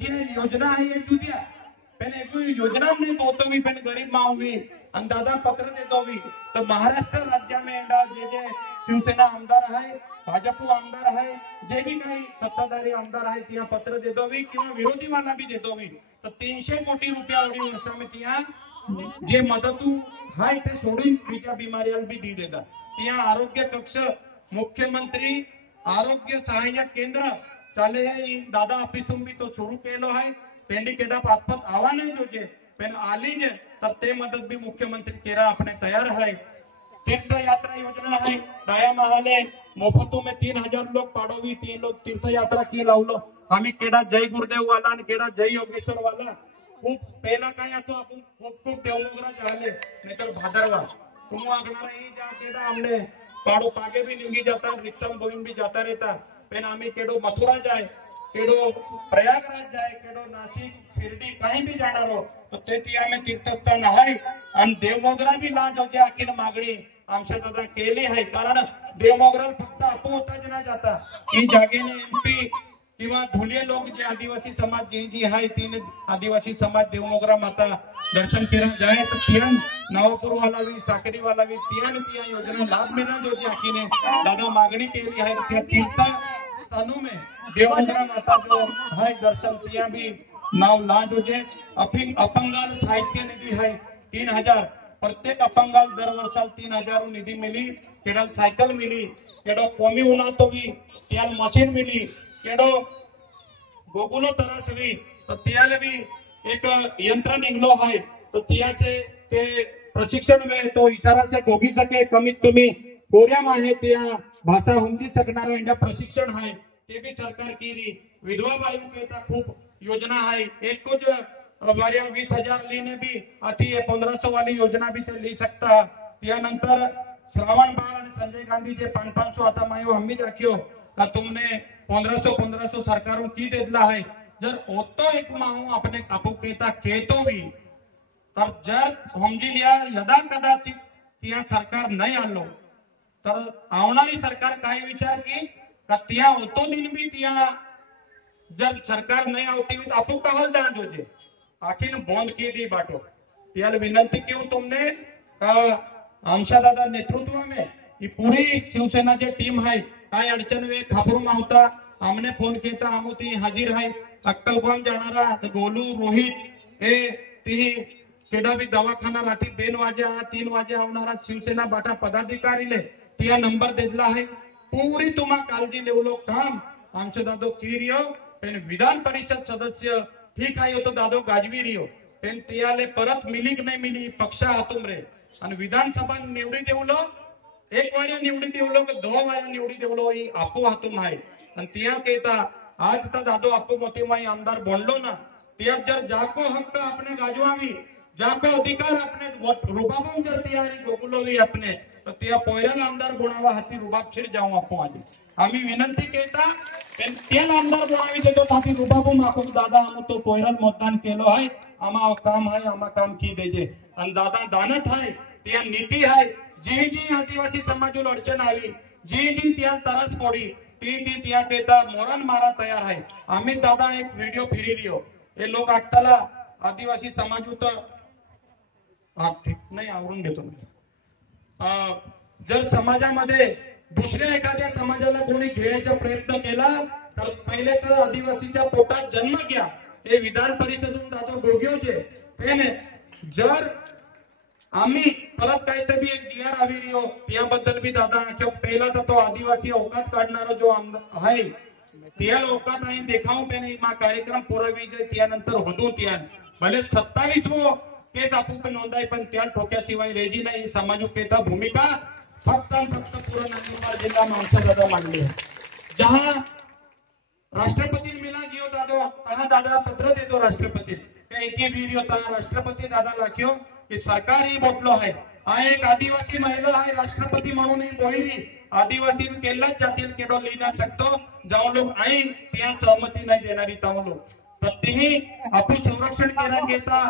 ये योजना है ये जुदिया पेन एक योजना में तो भी पेन गरीब माँ भी अंदाजा पत्र देतो भी तो महाराष्ट्र राज्य में जे शिवसेना आमदार है भाजपा आमदार है जे भी काही सत्ताधारी आमदार है त्या पत्र देतो भी किंवा विरोधी वाला भी देतो भी तो 300 कोटी रुपया एवढी वर्षा में त्या जे मदतू हाय ते सोडून बीजा बीमारियाला भी दी देता त्या आरोग्य कक्ष मुख्यमंत्री आरोग्य सहाय्यक केंद्र चाले है दादा ऑफिसून भी तो सुरू केलो है पेंडी केदा पासपत आवा नहीं जो जे पेन आली जे तब ते मदत भी मुख्यमंत्री केरा अपने तैयार है तीर्थ यात्रा योजना है दया महाले मोफतों में 3000 लोग पाड़ोवी 3 लोग तीर्थ यात्रा की लावलो आम्ही केडा जय गुरुदेव वाला आणि केडा जय योगेश्वर वाला खूप पहिला काय आतो आपण खूप देवमोगरा झाले नाहीतर भादरवा तुम आगणार ही जा केडा हमने पाड़ो पागे भी निंगी जाता रिक्शा बोइन भी जाता रहता पेन आम्ही केडो मथुरा जाए केडो प्रयागराज जाए केडो नासिक शिर्डी कहीं भी जाणार हो तो ते तिया में तीर्थस्थान आहे आणि देवमोगरा भी लाज होते आखिर मागणी आमच्या दादा केली आहे कारण देवमोगरा फक्त आपण होता ना जाता ही जागेने एमपी किंवा धुले लोग जे आदिवासी समाज जी आहे तीन आदिवासी समाज देवमोगरा माता दर्शन करा जाए तो तियान नवापूर वाला भी साकरी वाला भी तिया योजना लाभ मिलना जो आखिर ने दादा मागणी केली है त्या तीर्थ स्थानों में देवमोगरा माता जो है दर्शन तिया भी नाव लाज हो जाए अपंगाल साहित्य निधि है 3000 प्रत्येक अपंगाल दर वर्षाल 3000 निधि मिली केडा साइकिल मिली केडो कोमी उना तो भी त्याल मशीन मिली केडो गोकुलो तरास भी तो त्याले भी एक यंत्र निघलो है तो त्या से ते प्रशिक्षण में तो इशारा से गोगी सके कमीत कमी कोरिया माहे त्या भाषा हिंदी सकणार इंडिया प्रशिक्षण है ते भी सरकार की विधवा बायू केता खूप योजना है एक कुछ वारिया 20,000 लेने भी आती है 1500 वाली योजना भी ते ले सकता त्यानंतर श्रावण बाळ आणि संजय गांधी जे 500 आता मायो हमी दाखियो का तुमने 1500 सरकारों की देला है जर ओतो एक माहू अपने कापू केता केतो भी तर जर समजी लिया यदा कदाचित त्या सरकार नहीं आलो तर आवणारी सरकार काय विचार की का त्या ओतो दिन भी त्या जब सरकार नहीं आती हुई आपको कहल दान जोजे आखिर बंद की दी बाटो त्याल विनंती क्यों तुमने आमशा दादा नेतृत्व में ये पूरी शिवसेना जो टीम है काय अडचण वे खापरून आवता हमने फोन केता आमोती हाजिर है अक्कलकोट जाणारा गोलू रोहित हे ती केडा भी दवाखाना राती 2 वाजे 3 वाजे आवणारा शिवसेना बाटा पदाधिकारी ले त्या नंबर देला है पूरी तुम्हा काळजी लेवलो काम आमचे दादो किरियो पेन विधान परिषद सदस्य ठीक आहे तो दादो गाजवी रियो पेन त्याले परत मिली की नाही मिली पक्ष हातून रे आणि विधानसभा निवडी देवलो एक वाया निवडी देवलो की 2 वाया निवडी देवलो ही आपो हातून आहे आणि त्या केता आज तर दादो आपो मोठी माई आमदार बनलो ना त्या जर जाको हक्क अपने गाजवावी जाको अधिकार अपने रुबाबम जर तयारी गोकुलोवी अपने तो त्या पोयरल आमदार बनावा हाती रुबाबशीर जाऊ आपो आज आम्ही विनंती केता तेल आमदार बनावी देतो ताकि रुबाबू माको दादा हम तो पोयरल मतदान केलो है आमा काम है आमा काम की देजे आणि दादा दानत है त्या नीति है जी आदिवासी समाजूल अडचण आवी जी त्या तरस पड़ी ती त्या केता मोरन मारा तयार है आम्ही दादा एक वीडियो फिरी लियो हे लोग आत्ताला आदिवासी समाज उत ठीक नाही आवरून घेतो जर समाजामध्ये दुसऱ्या एखाद्या समाजाला कोणी घेण्याचा प्रयत्न केला तर पहिले तर आदिवासीच्या पोटात जन्म घ्या हे विधान परिषदेतून दादा गोग्योचे पेन जर आम्ही परत काहीतरी एक जीआर आविरियो त्याबद्दल भी दादा पहिला तर तो आदिवासी औकात काढणारा जो आहे त्या औकात आहे देखाव पेन मा कार्यक्रम पुरावी जे त्यानंतर होतो त्या भले 27 केस आपू पे नोंदाई पण त्या ठोक्याशिवाय रेजी नाही समाजोपेता भूमिका फक्त पूरा नंदुरबार जिला में आमचा दादा मांडली है जहां राष्ट्रपति मिला जियो दादो कहा दादा पत्र दे दो राष्ट्रपति एक वीर होता राष्ट्रपति दादा लाखियो कि सरकार ही बोटलो है एक आदिवासी महिला है राष्ट्रपति म्हणून बोईरी आदिवासी केलाच जातील केडो लिना सकतो जाऊ लोग आई त्या सहमती नाही देणारी ताऊ लोग प्रत्येही आपू संरक्षण केला घेता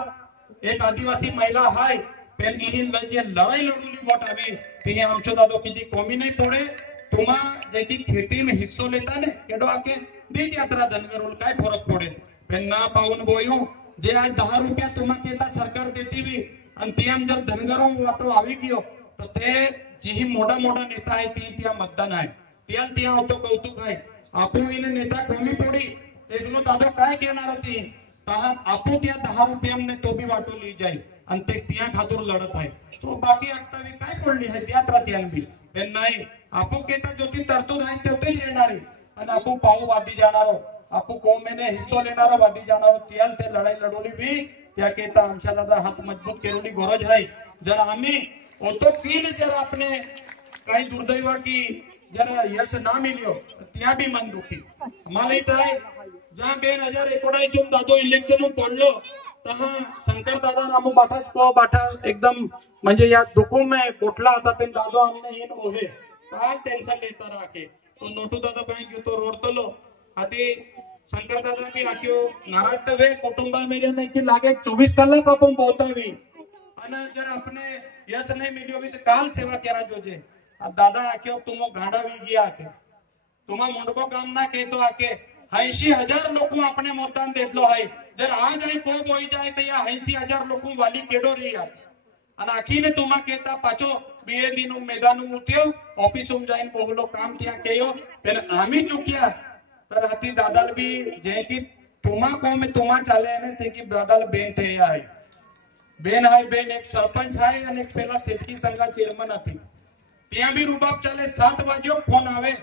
एक आदिवासी महिला है पेन ही जे लड़ाई लड़ूली वोट आवे ते आमचो दादो किती कमी नहीं पड़े तुम्हा जेकी खेती में हिस्सो लेता ने केडो आके दी यात्रा धनगरुल काय फरक पड़े पण ना पाहून बोयू जे आज 10 रुपया तुम्हाला केला सरकार देती भी आणि ती आम जर धनगरों वाटो आवी गयो तो ते जी मोठा मोठा नेता आहे ती त्या मतदान आहे त्या होतो कौतुक आहे आपण इन नेता कमी पडी एकलो दादा काय घेणार होती आपू त्या 10 रुपयाने तो भी वाटो ली जाए आणि ते त्या खातूर लढत आहे तो बाकी अक्तावी काय पडली आहे त्यात राहते बी पण नाही आपू केता जो ती तरतूद आहे तेवढेच येणार आहे आणि आपू पाहू वादी जाणार आपू कोमेने हिस्सो लेणार वादी जाणार त्याल ते लढाई लढवली बी त्या केता आमच्या दादा हात मजबूत केलेली गरज आहे जर आम्ही होतो पीन जर आपने काही दुर्दैव की जरा यश ना मिलियो त्या भी मन दुखी हमारे इथं आहे जहाँ 2019 दादो इलेक्शन पडलो तहा शंकर दादा नामो बाठा एकदम म्हणजे या दुखू में कोठला होता ते दादो आमने इन ओहे काय टेंशन लेता राखे तो नोटू दादा बैंक तो रोड तलो आती शंकर दादा भी आक्यो नाराज तवे कुटुंबा मेरे नहीं कि लागे 24 कलाक आपण पोहतावी आणि जर अपने यश नहीं मिलियो भी तो काल सेवा करा जोजे दादा आक्यो तुम गांडा भी गया आके तुम मुंडको काम ना के तो आके 80,000 लोग अपने मतदान देतलो है जर आज आई को बोई जाए तो या 80,000 लोग वाली केडो रही है અને આખીને તુમા કહેતા પાછો બે દિનું મેદાનું ઉઠ્યો ઓફિસમાં જઈને બોલો કામ ત્યાં કયો પણ આમી ચૂક્યા तर हाती दादाल भी जे की तुमा को में तुमा चाले ने ते की दादाल बेन थे आहे बेन आहे बेन एक सरपंच आहे आणि एक पेला शेतकी संघा चेअरमन आती ત્યાં भी रुबाब चाले 7 वाजो फोन आवे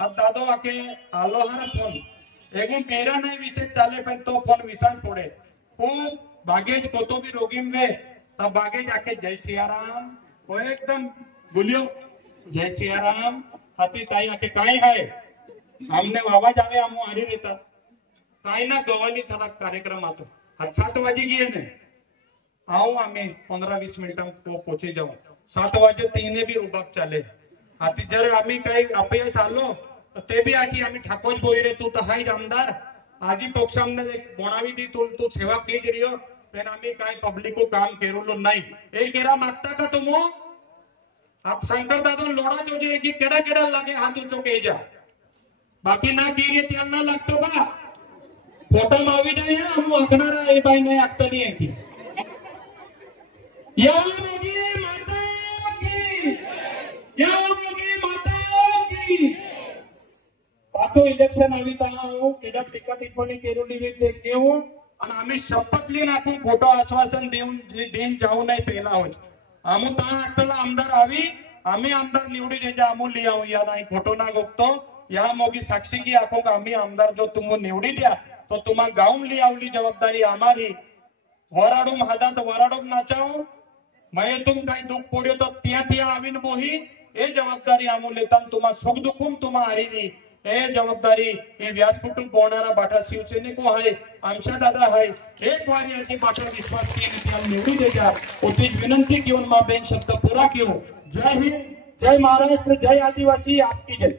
अब दादो आके आलो हर फोन एगुम पेरा नहीं विशेष चाले पण तो फोन विसान पड़े वो बागेज को तो भी रोगी में तब बागेज आके जय सियाराम वो एकदम बोलियो जय सियाराम हाथी ताई आके काय है हमने आवाज आवे हम आरी रहता काय ना गवाली थरा कार्यक्रम आतो आज 7 वाजे गए ने आओ आम्ही 15-20 मिनिटां पोहोचे जाऊ 7 वाजे तीने भी रुबाब चाले हाती जर आम्ही काही अपयश आलो ते भी आकी आम्ही ठाकोर बोई रे तू तर हाय आमदार आजी टोकसामने एक बोणावी दी तू सेवा केज रियो पण आम्ही काय पब्लिक को काम केरोलो नाही ए केरा मागता का तुम आप शंकर दादा लोड़ा जो जे की केड़ा केड़ा लागे हाथ ऊंचो के जा बाकी ना की त्यांना लागतो का फोटो मावी नाही हम आखणारा ए बाई नाही आखता नाही आहे की या मोगी माता की या मोगी माता की पाचो इलेक्शन आवी ताऊ केडा टिका टिप्पणी केरोली वे ते केऊ आणि आम्ही शपथ लीन आपण खोटो आश्वासन देऊन जाऊ नाही पेला होय आमू ता आटला आमदार आवी आम्ही आमदार निवडी देजा आमू लियाऊ या नाही खोटो ना गोपतो या मोगी साक्षी की आखो का आम्ही आमदार जो तुम निवडी द्या तो तुम्हा गाऊन लियावली जबाबदारी हमारी वराडूम हादात वराडूम नाचाओ मैं तुम काही दुख पड्यो तो त्या आवीन बोही ए जबाबदारी आमू लेता तुम्हा सुख दुखूम तुम्हा हरी ए जबाबदारी हे व्यासपुटून बोलणारा बाटा शिवसैनिक आहे आमच्या दादा आहे एक वारी याची बाटा विश्वास की निवडी देजा होती विनंती घेऊन मा बेन शब्द पूरा केऊ जय हिंद जय महाराष्ट्र जय आदिवासी आपकी जय।